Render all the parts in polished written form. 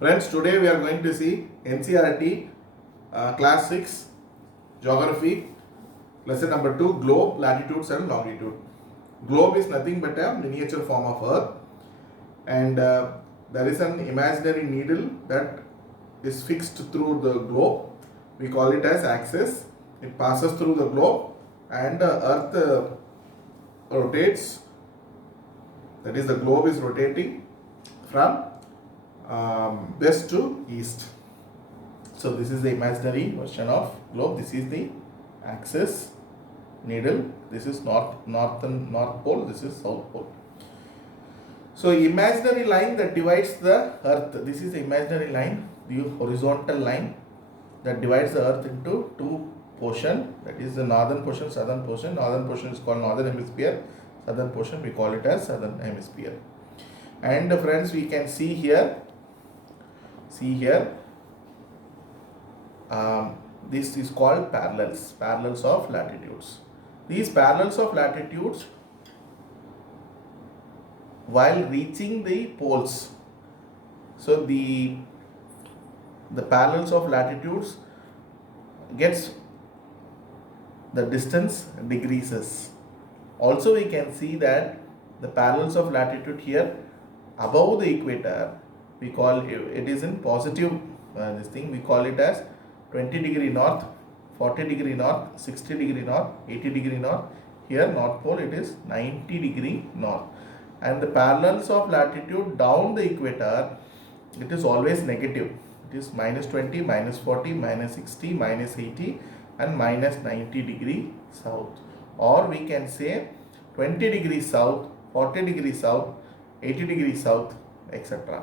Friends, today we are going to see NCERT Class 6 Geography Lesson number 2, Globe, Latitudes and Longitude. Globe is nothing but a miniature form of Earth, and there is an imaginary needle that is fixed through the globe. We call it as axis. It passes through the globe, and Earth rotates. That is, the globe is rotating from west to east. So this is the imaginary version of globe. This is the axis needle. This is north pole. This is south pole. So imaginary line that divides the earth. This is the imaginary line, the horizontal line that divides the earth into two portions. That is the northern portion, southern portion. Northern portion is called northern hemisphere. Southern portion we call it as southern hemisphere. And friends, we can see here. This is called parallels of latitudes. These parallels of latitudes, while reaching the poles, so the parallels of latitudes gets the distance decreases. Also we can see that the parallels of latitude here above the equator, we call it is in positive this thing, we call it as 20 degree north, 40 degree north, 60 degree north, 80 degree north. Here north pole it is 90 degree north. And the parallels of latitude down the equator, it is always negative. It is minus 20, minus 40, minus 60, minus 80 and minus 90 degree south. Or we can say 20 degrees south, 40 degrees south, 80 degrees south, etc.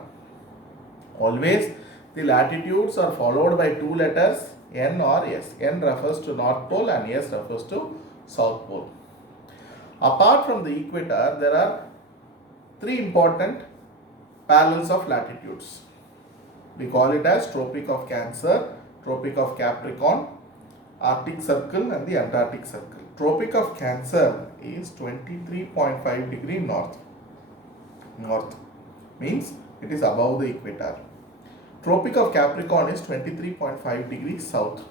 Always the latitudes are followed by two letters, N or S. N refers to North Pole and S refers to South Pole. Apart from the equator, there are three important parallels of latitudes. We call it as Tropic of Cancer, Tropic of Capricorn, Arctic Circle and the Antarctic Circle. Tropic of Cancer is 23.5 degree north. North means it is above the equator. Tropic of Capricorn is 23.5 degrees south.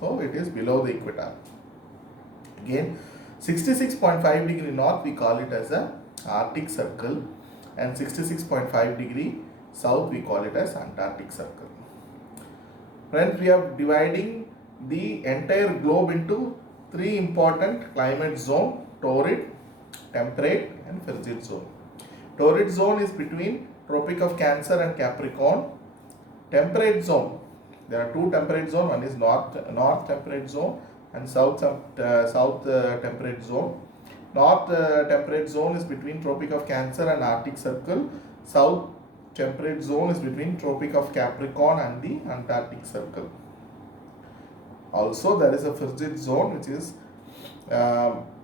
So it is below the equator. Again, 66.5 degree north, we call it as a Arctic Circle, and 66.5 degree south, we call it as Antarctic Circle. Friends, we are dividing the entire globe into three important climate zones: torrid, temperate and frigid zone. Torrid zone is between Tropic of Cancer and Capricorn. Temperate zone, there are two temperate zones. One is north temperate zone and south temperate zone. North temperate zone is between Tropic of Cancer and Arctic Circle. South temperate zone is between Tropic of Capricorn and the Antarctic Circle. Also there is a frigid zone which is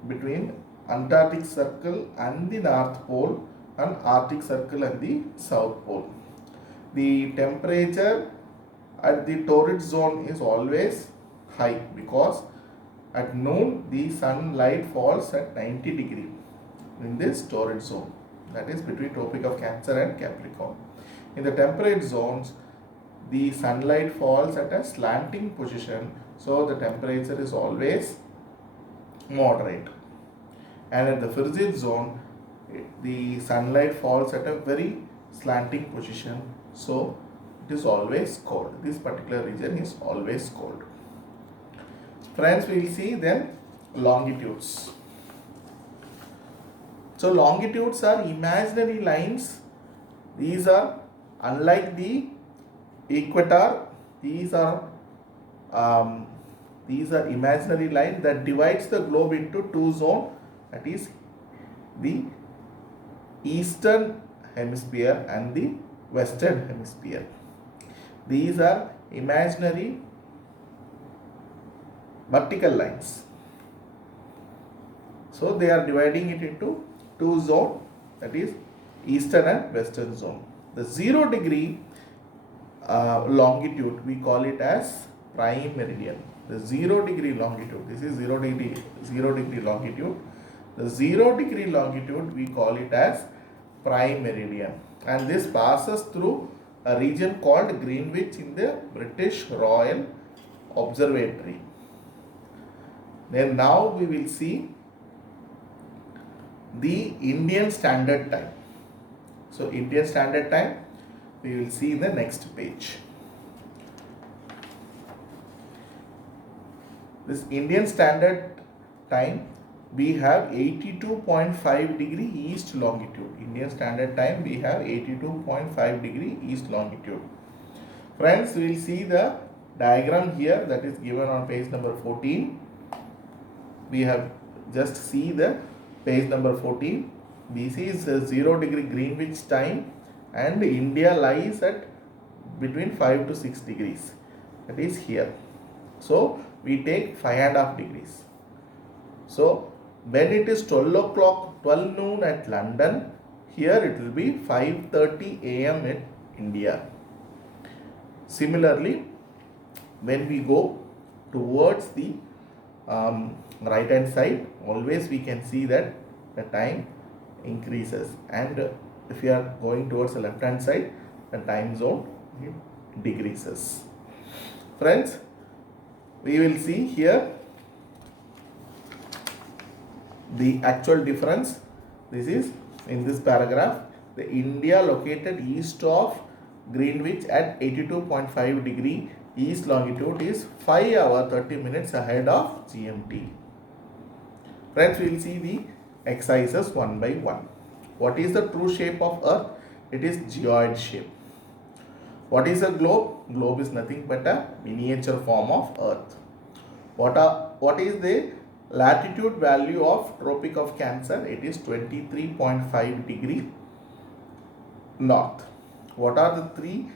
between Antarctic Circle and the North Pole and Arctic Circle and the South Pole. The temperature at the torrid zone is always high because at noon the sunlight falls at 90 degree in this torrid zone, that is between Tropic of Cancer and Capricorn. In the temperate zones, the sunlight falls at a slanting position, so the temperature is always moderate. And at the frigid zone, the sunlight falls at a very slanting position, so it is always cold. This particular region is always cold. Friends, we will see then longitudes. So longitudes are imaginary lines. These are, unlike the equator, these are imaginary line that divides the globe into two zones, that is the eastern hemisphere and the western hemisphere. These are imaginary vertical lines. So they are dividing it into two zones, that is eastern and western zone. The 0 degree longitude, we call it as prime meridian. The 0 degree longitude, this is 0 degree longitude. The 0 degree longitude, we call it as prime meridian, and this passes through a region called Greenwich in the British Royal Observatory. Then now we will see the Indian Standard Time. So Indian Standard Time we will see in the next page. This Indian Standard Time, we have 82.5 degree east longitude. Indian Standard Time, we have 82.5 degree east longitude. Friends, we will see the diagram here that is given on page number 14. We have just see the page number 14. This is 0 degree Greenwich time, and India lies at between 5 to 6 degrees. That is here. So we take 5.5 degrees. So when it is 12 noon at London, here it will be 5:30 a.m. in India. Similarly, when we go towards the right hand side, always we can see that the time increases, and if we are going towards the left hand side, the time zone decreases. Friends, we will see here the actual difference. This is in this paragraph. The India located east of Greenwich at 82.5 degree east longitude is 5 hours 30 minutes ahead of GMT. Friends, we will see the exercises one by one. What is the true shape of Earth? It is geoid shape. What is a globe? Globe is nothing but a miniature form of Earth. What is the latitude value of Tropic of Cancer? It is 23.5 degree north. What are the three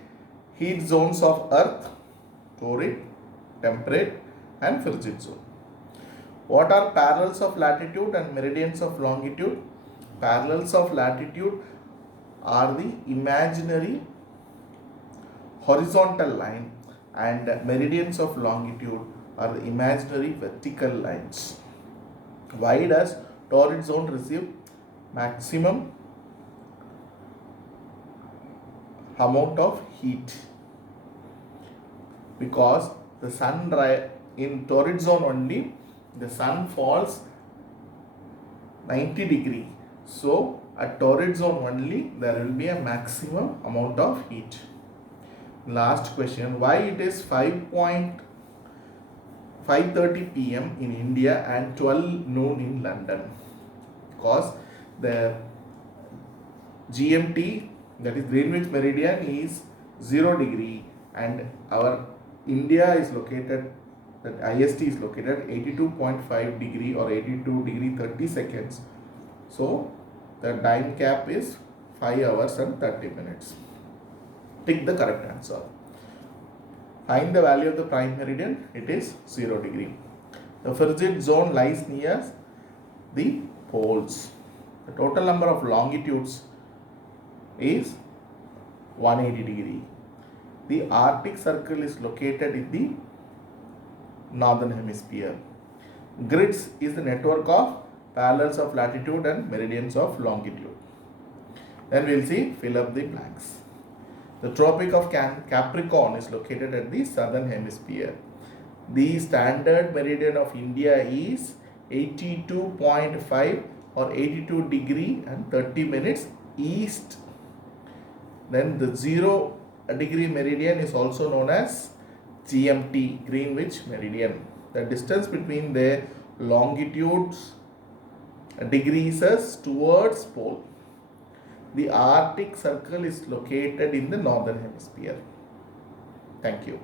heat zones of Earth? Torrid, temperate and frigid zone. What are parallels of latitude and meridians of longitude? Parallels of latitude are the imaginary horizontal line, and meridians of longitude are the imaginary vertical lines. Why does torrid zone receive maximum amount of heat? Because the sun in torrid zone only, the sun falls 90 degree. So at torrid zone only there will be a maximum amount of heat. Last question, why it is 5:30 p.m. in India and 12 noon in London? Because the GMT, that is Greenwich meridian, is 0 degree, and our India is located, that IST is located 82.5 degree or 82 degree 30 seconds. So the time gap is 5 hours and 30 minutes. Pick the correct answer. Find the value of the prime meridian. It is 0 degree. The frigid zone lies near the poles. The total number of longitudes is 180 degree. The Arctic Circle is located in the northern hemisphere. Grids is the network of parallels of latitude and meridians of longitude. Then we will see fill up the blanks. The Tropic of Capricorn is located at the southern hemisphere. The standard meridian of India is 82.5 or 82 degree and 30 minutes east. Then the 0 degree meridian is also known as GMT, Greenwich meridian. The distance between the longitudes decreases towards pole. The Arctic Circle is located in the northern hemisphere. Thank you.